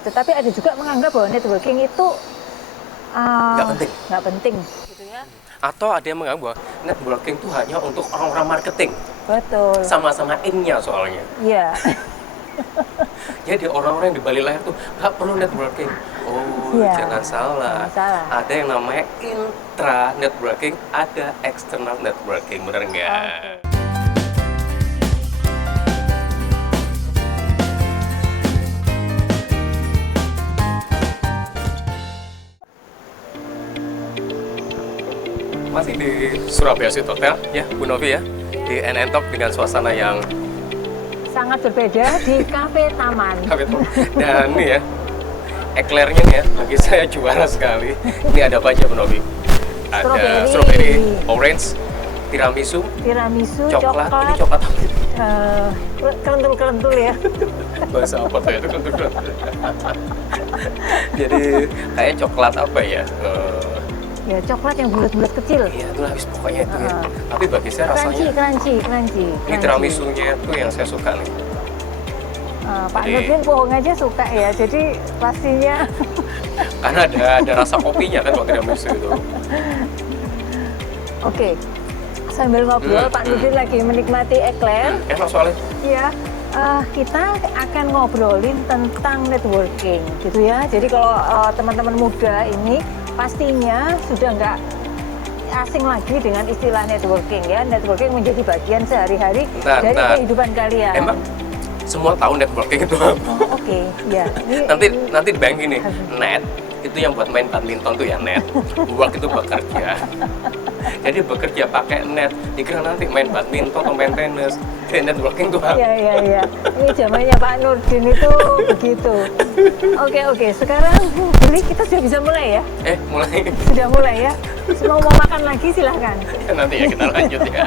Tetapi ada juga menganggap bahwa networking itu nggak penting. Gitu ya. Atau ada yang menganggap bahwa networking itu hanya untuk orang-orang marketing. Betul. Sama-sama in-nya soalnya. Iya. Jadi orang-orang yang di balik layar tuh nggak perlu networking. Oh, ya, jangan salah. Ada yang namanya intra networking, ada external networking, bener nggak? Okay. Masih di Surabaya Suite Hotel, ya Bu Novi ya, di NN Talk dengan suasana yang sangat berbeda di Cafe Taman. Dan ini ya, eklernya nih ya, bagi saya juara sekali. Ini ada apa aja Bu Novi? Ada strawberry, orange, tiramisu, coklat. Ini coklat apa? Kerentul-kerentul ya. Bahasa apa tuh itu kerentul-kerentul? Jadi kayak coklat apa ya? Ya, coklat yang bulat-bulat kecil. Iya, itu habis pokoknya itu ya. Tapi bagi saya rasanya crunchy. Ini tiramisunya itu yang saya suka nih. Pak Nurdin bohong aja suka ya, jadi pastinya. Karena ada rasa kopinya kan kalau tiramisu itu. Oke, sambil ngobrol Pak Nurdin lagi menikmati ekler. Enak soalnya. Iya. Kita akan ngobrolin tentang networking gitu ya. Jadi kalau teman-teman muda ini pastinya sudah nggak asing lagi dengan istilah networking ya. Networking menjadi bagian sehari-hari dari kehidupan kalian. Emang semua tahu networking itu apa? Oke, ya. Nanti dibayangin nih, net itu yang buat main badminton tuh ya net. Work itu bekerja. Jadi bekerja pakai net. Dikira nanti main badminton atau main tenis. Networking tuh apa? Iya. Ini zamannya Pak Nurdin itu begitu. Oke. Sekarang jadi kita sudah bisa mulai ya? Mulai. Sudah mulai ya? Mau makan lagi silahkan. Nanti ya kita lanjut ya.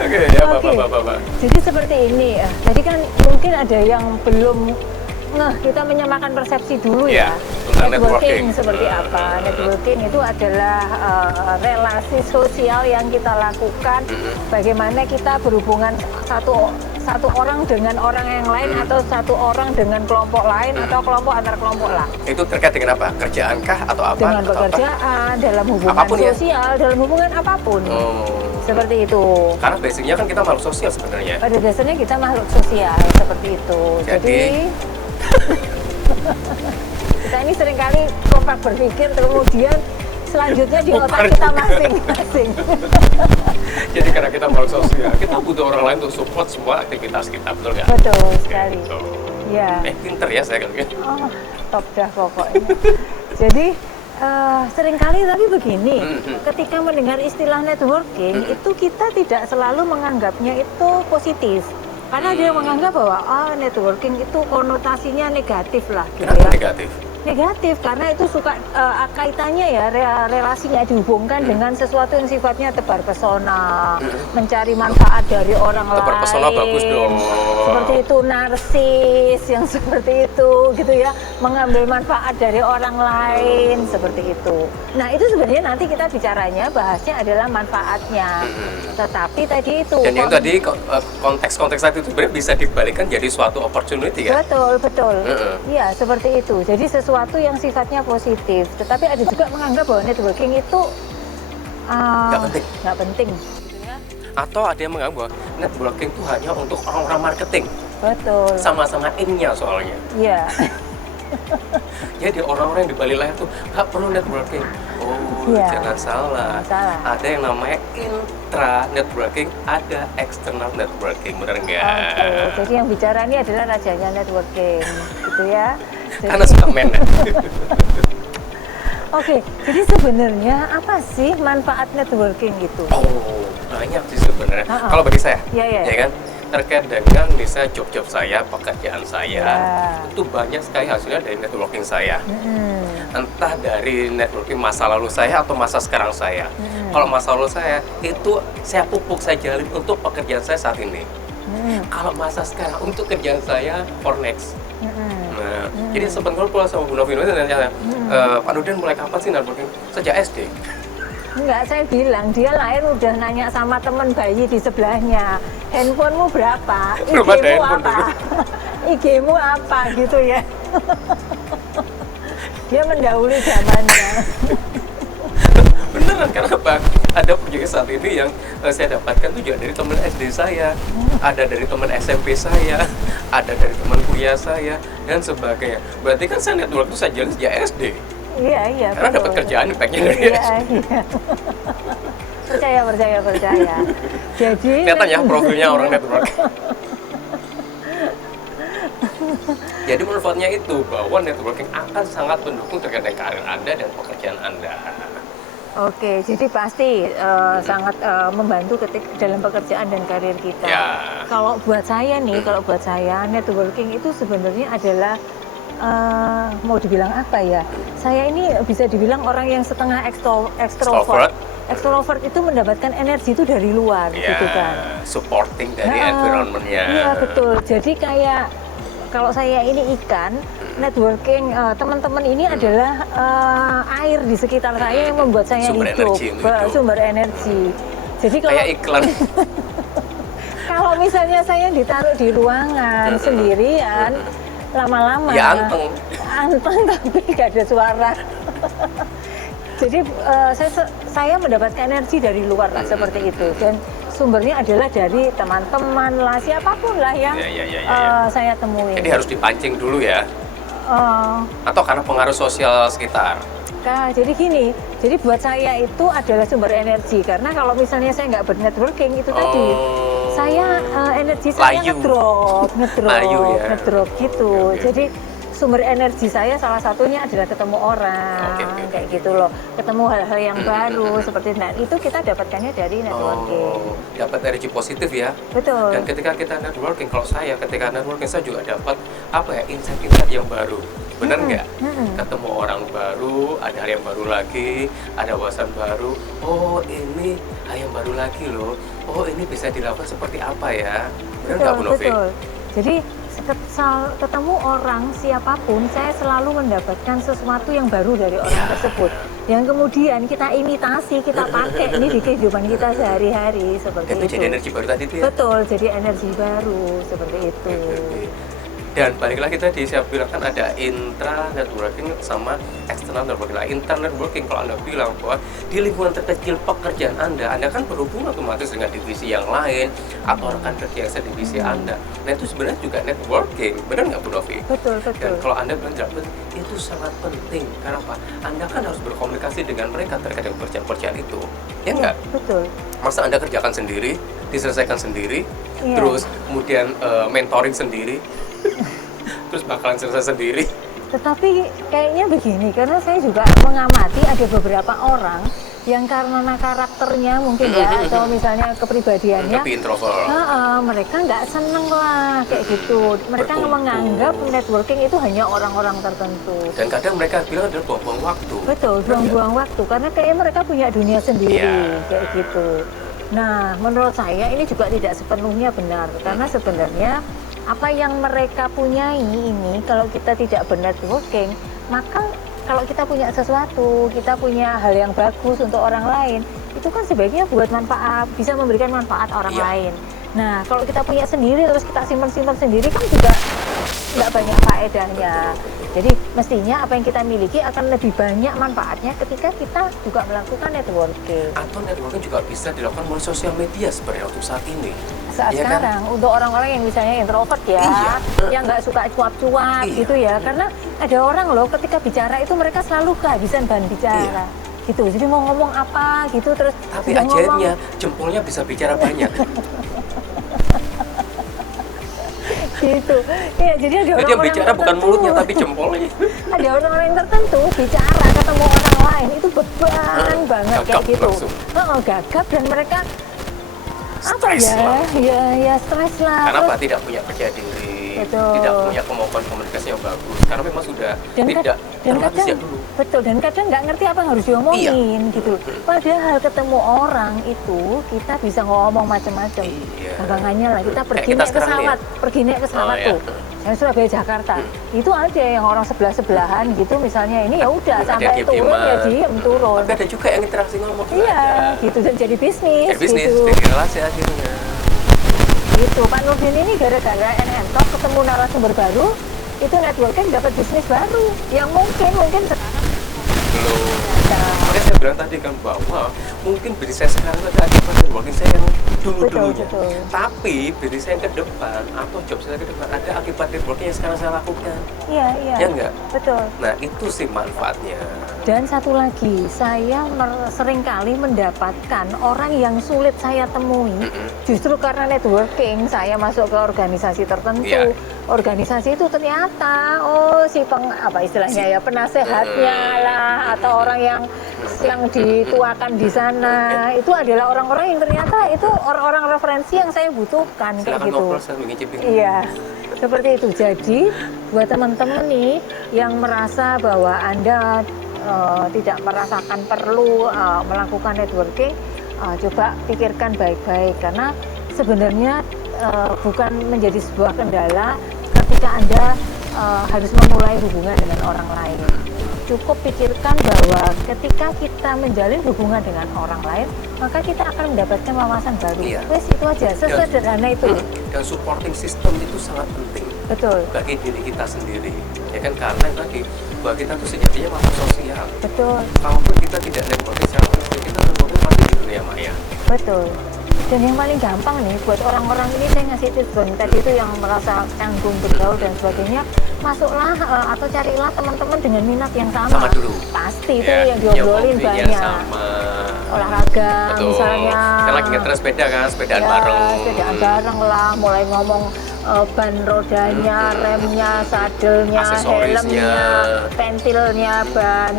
Oke, Bapak. Jadi seperti ini ya. Tadi kan mungkin ada yang belum kita menyamakan persepsi dulu ya. Networking seperti apa? Networking itu adalah relasi sosial yang kita lakukan. Bagaimana kita berhubungan satu orang dengan orang yang lain atau satu orang dengan kelompok lain atau kelompok antar kelompok lah. Itu terkait dengan apa? Kerjaankah atau apa? Dengan pekerjaan, dalam hubungan apapun sosial, ya? Dalam hubungan apapun. Seperti itu. Karena basicnya kan kita makhluk sosial sebenarnya. Pada dasarnya kita makhluk sosial seperti itu. Jadi kita ini seringkali kompak berpikir kemudian selanjutnya di otak kita masing-masing. Jadi karena kita makhluk sosial, kita butuh orang lain untuk support semua aktivitas kita, betul nggak? Betul sekali. Ya. Pinter ya saya kalau gitu. Top dah pokoknya. Jadi seringkali tapi begini, ketika mendengar istilah networking itu kita tidak selalu menganggapnya itu positif. Karena dia menganggap bahwa networking itu konotasinya negatif lah gitu. Kenapa ya. Negatif karena itu suka kaitannya ya relasinya dihubungkan dengan sesuatu yang sifatnya tebar pesona, mencari manfaat dari orang lain. Tebar pesona bagus dong. Seperti itu, narsis yang seperti itu gitu ya, mengambil manfaat dari orang lain seperti itu. Nah, itu sebenarnya nanti kita bicaranya bahasnya adalah manfaatnya. Tetapi tadi itu dan yang tadi konteks-konteks tadi itu sebenarnya bisa dibalikkan jadi suatu opportunity ya. Betul. Iya, seperti itu. Jadi sesuatu yang sifatnya positif, tetapi ada juga menganggap bahwa networking itu nggak penting. Gitu ya. Atau ada yang menganggap bahwa networking itu hanya untuk orang-orang marketing. Betul. Sama-sama in-nya soalnya. Iya. Jadi orang-orang yang di balik layar tuh nggak perlu networking. Oh, jangan salah. Ada yang namanya intra networking, ada external networking, bener nggak? Oke, jadi yang bicara ini adalah rajanya networking, gitu ya. Karena suka men. Oke, jadi sebenarnya apa sih manfaat networking gitu? Banyak sih sebenarnya. Kalau bagi saya, ya kan? Terkait dengan misalnya job saya, pekerjaan saya, itu banyak sekali hasilnya dari networking saya. Entah dari networking masa lalu saya atau masa sekarang saya. Kalau masa lalu saya, itu saya pupuk, saya jalin untuk pekerjaan saya saat ini. Kalau masa sekarang, untuk kerjaan saya for next. Jadi sebenarnya pulang sama Bu Novi dan nanya, Pak Nurdin mulai kapan sih networking? Sejak SD. Enggak, saya bilang dia lahir udah nanya sama temen bayi di sebelahnya, handphonemu berapa, Belum ada ID-mu handphone apa. IG-mu apa gitu ya. Dia mendahului zamannya. Beneran, karena apa? Ada proyek saat ini yang saya dapatkan tuh juga dari teman SD saya, ada dari teman SMP saya, ada dari teman kuliah saya, dan sebagainya. Berarti kan saya network itu saya jalan sejak SD. Iya. Karena dapat kerjaan impactnya dari SD. Percaya. Jadi kelihatan ya profilnya orang network. Jadi manfaatnya itu bahwa networking akan sangat mendukung terkait dengan karir Anda dan pekerjaan Anda. Oke, jadi pasti sangat membantu dalam pekerjaan dan karir kita. Ya. Kalau buat saya networking itu sebenarnya adalah mau dibilang apa ya? Saya ini bisa dibilang orang yang setengah ekstrovert. Ekstrovert itu mendapatkan energi itu dari luar, gitu kan? Supporting dari environment-nya. Iya betul. Jadi kayak kalau saya ini ikan, networking teman-teman ini adalah air di sekitar saya yang membuat saya sumber energi. Jadi kalau kayak iklan. Kalau misalnya saya ditaruh di ruangan sendirian, lama-lama ya anteng tapi gak ada suara. Jadi saya mendapatkan energi dari luar lah seperti itu, dan sumbernya adalah dari teman-teman lah, siapapun lah yang saya temui. Jadi harus dipancing dulu ya? Atau karena pengaruh sosial sekitar? Nah, jadi gini, jadi buat saya itu adalah sumber energi, karena kalau misalnya saya nggak bernetworking itu tadi, saya energi saya ngedrop gitu. Okay. Jadi sumber energi saya salah satunya adalah ketemu orang, kayak gitu loh, ketemu hal-hal yang baru seperti itu kita dapatkannya dari networking. Dapat energi positif ya. Betul. Dan ketika kita networking, ketika networking saya juga dapat insight yang baru. Benar nggak? Ketemu orang baru, ada hal yang baru lagi, ada wawasan baru. Oh ini hal yang baru lagi loh. Oh ini bisa dilakukan seperti apa ya? Benar nggak Bu Novi? Betul. Jadi ketemu orang siapapun, saya selalu mendapatkan sesuatu yang baru dari orang tersebut, yang kemudian kita imitasi, kita pakai ini di kehidupan kita sehari-hari seperti itu. Jadi energi baru tadi itu ya? Betul, jadi energi baru seperti itu. Dan balik lagi tadi saya bilang kan ada intra networking sama external networking. Nah, internal networking kalau Anda bilang bahwa di lingkungan terkecil pekerjaan Anda kan berhubungan otomatis dengan divisi yang lain atau rekan kerja yang sedivisi Anda. Nah itu sebenarnya juga networking, benar nggak Bu Novi? Betul. Dan kalau Anda bilang itu sangat penting, karena apa? Anda kan harus berkomunikasi dengan mereka terkait dengan pekerjaan itu, ya nggak? Betul. Masa Anda kerjakan sendiri, diselesaikan sendiri, terus kemudian mentoring sendiri, terus bakalan selesai sendiri. Tetapi kayaknya begini, karena saya juga mengamati ada beberapa orang yang karena karakternya mungkin ya, atau misalnya kepribadiannya lebih introvert, mereka nggak seneng lah kayak gitu. Mereka menganggap networking itu hanya orang-orang tertentu. Dan kadang mereka bilang adalah buang-buang waktu. Betul, buang-buang waktu, karena kayaknya mereka punya dunia sendiri kayak gitu. Nah, menurut saya ini juga tidak sepenuhnya benar, karena sebenarnya apa yang mereka punyai ini, kalau kita tidak bernetworking, maka kalau kita punya sesuatu, kita punya hal yang bagus untuk orang lain, itu kan sebaiknya buat manfaat, bisa memberikan manfaat orang lain. Nah, kalau kita punya sendiri terus kita simpan-simpan sendiri kan juga nggak banyak faedahnya. Jadi mestinya apa yang kita miliki akan lebih banyak manfaatnya ketika kita juga melakukan networking. Atau networking juga bisa dilakukan melalui sosial media seperti untuk saat ini. Saat sekarang, kan? Untuk orang-orang yang misalnya introvert ya, yang nggak suka cuap-cuap gitu ya. Karena ada orang loh ketika bicara itu mereka selalu kehabisan bahan bicara. Gitu, jadi mau ngomong apa gitu terus. Tapi ajaibnya jempolnya bisa bicara banyak. Gitu. Ya, jadi ada orang-orang yang bicara bukan mulutnya tapi jempolnya. Ada orang-orang yang tertentu bicara ketemu orang lain itu beban banget kayak gitu. Gagap dan mereka stres ya stres lah. Karena apa? Tidak punya percaya diri, tidak punya kemampuan komunikasi yang bagus. Karena memang sudah tidak terlatih sejak dulu. Betul, dan kadang nggak ngerti apa yang harus diomongin gitu. Padahal ketemu orang itu kita bisa ngomong macam-macam. Gampangannya lah kita pergi naik pesawat tuh. Yang Surabaya Jakarta itu ada yang orang sebelah-sebelahan gitu misalnya, ini ya udah sampai turun ya turun. Tapi ada juga yang interaksi ngomong. Iya, gitu, dan jadi bisnis. Jadi bisnis, gitu. jadi relasi akhirnya. Gitu. itu, Pak Nurdin ini gara-gara NN Talk ketemu narasumber baru, itu networking dapat bisnis baru yang mungkin sekarang belum. Makanya saya bilang tadi kan bahwa mungkin bisnis saya sekarang itu ada akibat networking saya yang dulu-dulunya. Tapi bisnis saya ke depan atau job saya ke depan ada akibat networking yang sekarang saya lakukan. Iya. Ya enggak? Betul. Nah itu sih manfaatnya. Dan satu lagi, saya seringkali mendapatkan orang yang sulit saya temui, justru karena networking, saya masuk ke organisasi tertentu. Organisasi itu ternyata, istilahnya ya, penasehatnya lah, atau orang yang dituakan di sana, itu adalah orang-orang yang ternyata itu orang-orang referensi yang saya butuhkan. Kayak gitu. Iya. Seperti itu. Jadi buat teman-teman nih yang merasa bahwa Anda tidak merasakan perlu melakukan networking, coba pikirkan baik-baik, karena sebenarnya bukan menjadi sebuah kendala ketika Anda harus memulai hubungan dengan orang lain. Cukup pikirkan bahwa ketika kita menjalin hubungan dengan orang lain, maka kita akan mendapatkan wawasan baru. Wes, itu aja, sesederhana itu. Dan supporting system itu sangat penting. Betul. Bagi diri kita sendiri, ya kan, karena tadi bahwa kita tuh sejatinya makhluk sosial. Betul. Kalaupun kita tidak networking secara langsung, kita networking pasti di dunia maya. Betul. Dan yang paling gampang nih buat orang-orang ini, saya ngasih tips tadi itu yang merasa canggung bergaul dan sebagainya, masuklah atau carilah teman-teman dengan minat yang sama. Sama dulu. Pasti itu yang diobrolin banyak. Sama. Olahraga. Betul. Misalnya. Kita lagi ngetrend sepeda kan, sepedaan bareng. Sepedaan bareng lah, mulai ngomong ban rodanya, remnya, sadelnya, helmnya, pentilnya, ban.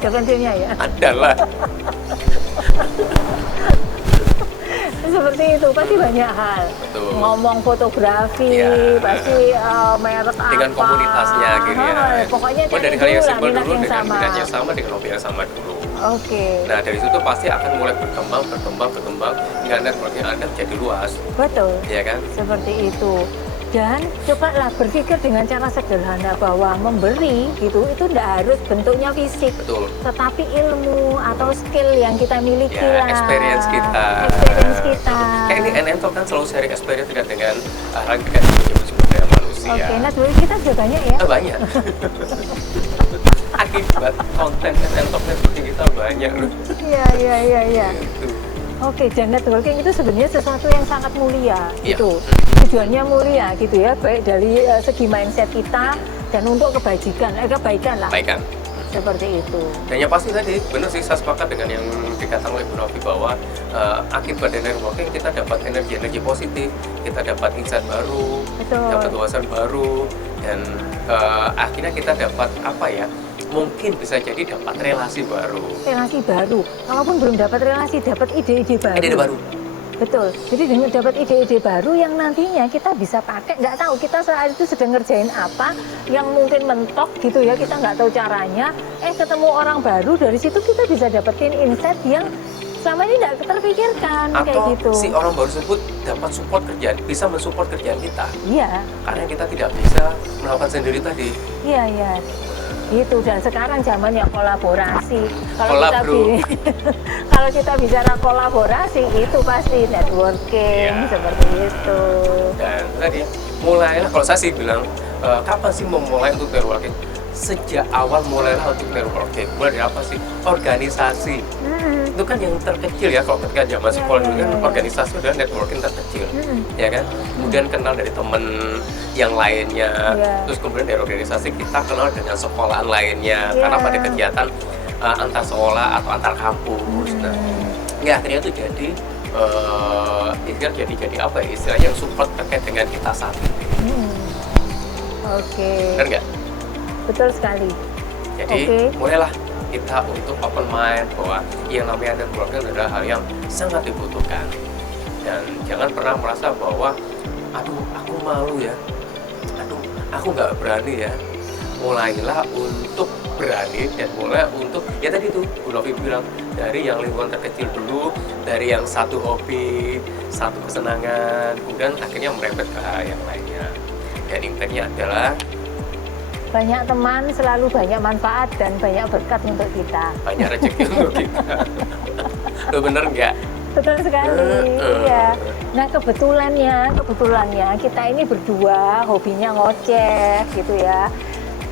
Ada pentilnya ya? Ada lah. Seperti itu, pasti banyak hal. Betul. Ngomong fotografi, pasti merek apa. Dengan komunitasnya gitu ya. Pokoknya dari hal yang simpel dulu, yang dengan sama. minatnya sama, dengan hobi yang sama dulu. Oke. Nah dari situ pasti akan mulai berkembang hingga networking Anda menjadi luas. Betul. Iya kan? Seperti itu. Dan cobalah berpikir dengan cara sederhana bahwa memberi itu tidak harus bentuknya fisik. Betul. Tetapi ilmu atau skill yang kita miliki lah. Experience kita. Kayak ini NN Talk kan selalu sharing experience dengan hal dekat dengan sumber daya manusia. Oke, nah sebenarnya kita juga banyak ya? Banyak. Akibat konten NN Talk networking kita banyak loh. Iya. Gitu. Oke, dan networking itu sebenarnya sesuatu yang sangat mulia, gitu. Tujuannya mulia, gitu ya, baik dari segi mindset kita dan untuk kebaikan lah. Kebaikan. Seperti itu. Dan yang pasti tadi, benar sih, saya sepakat dengan yang dikatakan oleh Bu Novi bahwa akibat dari networking kita dapat energi positif, kita dapat insight baru, dapat wawasan baru, dan akhirnya kita dapat mungkin bisa jadi dapat relasi baru. Relasi baru. Kalaupun belum dapat relasi, dapat ide-ide baru. Ide baru. Betul. Jadi dengan dapat ide-ide baru yang nantinya kita bisa pakai. Nggak tahu kita saat itu sedang ngerjain apa, yang mungkin mentok gitu ya, kita nggak tahu caranya. Ketemu orang baru, dari situ kita bisa dapetin insight yang selama ini nggak terpikirkan. Atau kayak gitu. Si orang baru tersebut dapat support kerjaan, bisa mensupport kerjaan kita. Iya. Karena kita tidak bisa melakukan sendiri tadi. Iya. Itu, dan sekarang zamannya kolaborasi. Kalau kita bicara kolaborasi itu pasti networking, seperti itu. Dan tadi mulailah, kalau saya sih bilang kapan sih memulai untuk networking? Sejak awal mulailah untuk networking. Mulai dari apa sih? Organisasi. Itu kan yang terkecil ya, kalau ketika zaman sekolah dulu kan organisasi udah networking terkecil, ya kan? Kemudian kenal dari temen yang lainnya, terus kemudian dari organisasi kita kenal dengan sekolahan lainnya, karena pada kegiatan antar sekolah atau antar kampus. Nah, akhirnya itu jadi istilahnya yang support terkait dengan kita saat ini. Oke. Benar nggak? Betul sekali. Jadi mulailah kita untuk open mind bahwa yang namanya networking adalah hal yang sangat dibutuhkan. Dan jangan pernah merasa bahwa aku malu ya, aku nggak berani ya. Mulailah untuk berani dan mulai untuk, ya tadi tuh Bu Novi bilang, dari yang lingkungan terkecil dulu, dari yang satu hobi, satu kesenangan, kemudian akhirnya merembet ke hal yang lainnya. Dan impactnya adalah banyak teman, selalu banyak manfaat dan banyak berkat untuk kita. Banyak rezeki untuk kita. Lo bener nggak? Betul sekali. Iya. Nah kebetulannya kita ini berdua hobinya ngoceh gitu ya.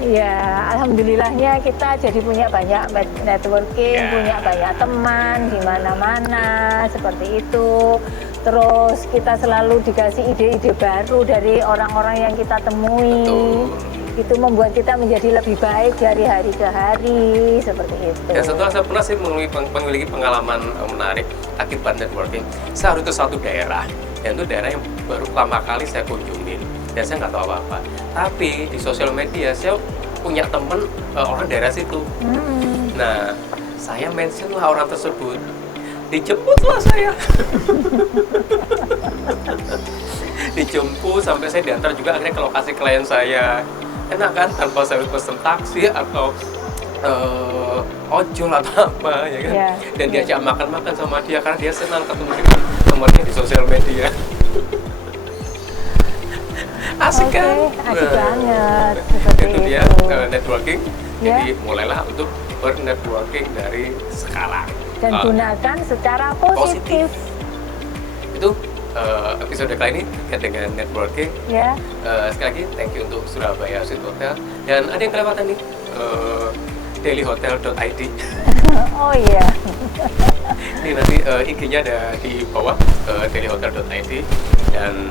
Ya, alhamdulillahnya kita jadi punya banyak networking, punya banyak teman di mana-mana seperti itu. Terus kita selalu dikasih ide-ide baru dari orang-orang yang kita temui. Betul. Itu membuat kita menjadi lebih baik dari hari ke hari seperti itu. Dan setelah saya pernah sih memiliki pengalaman menarik akibat networking. Saya harus ke satu daerah, dan itu daerah yang baru pertama kali saya kunjungin, dan saya nggak tahu apa-apa. Tapi di sosial media saya punya temen orang daerah situ. Nah, saya mention lah orang tersebut, dijemputlah saya. Dijemput sampai saya diantar juga akhirnya ke lokasi klien saya. Enak kan, tanpa saya pesen taksi atau ojol atau apa ya kan. Dan diajak makan-makan sama dia karena dia senang ketemu dengan temannya di sosial media. Asik kan? Asik banget. Itu dia networking. Jadi mulailah untuk bernetworking dari sekarang. Dan gunakan secara positif. Itu episode kali ini terkait dengan networking. Sekali lagi thank you untuk Surabaya Sweet Hotel. Dan ada yang kelewatan nih, dailyhotel.id. Oh iya. Ini nanti IG-nya ada di bawah, dailyhotel.id. Dan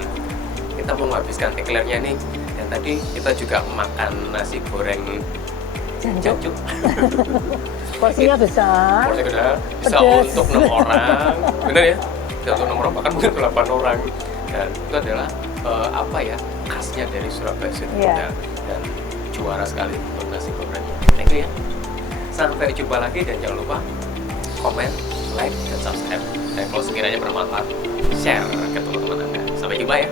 kita mau menghabiskan eclairnya nih. Dan tadi kita juga makan nasi goreng jancuk. Porsinya besar. Porsinya besar. Bisa untuk 6 orang. Benar ya? Bisa untuk 6 orang, bahkan mungkin 8 orang. Dan itu adalah khasnya dari Surabaya Sweet Hotel. Dan juara sekali untuk nasi goreng. Thank you ya. Sampai jumpa lagi, dan jangan lupa komen, like, dan subscribe. Dan kalau sekiranya bermanfaat, share ke teman-teman Anda. Sampai jumpa ya.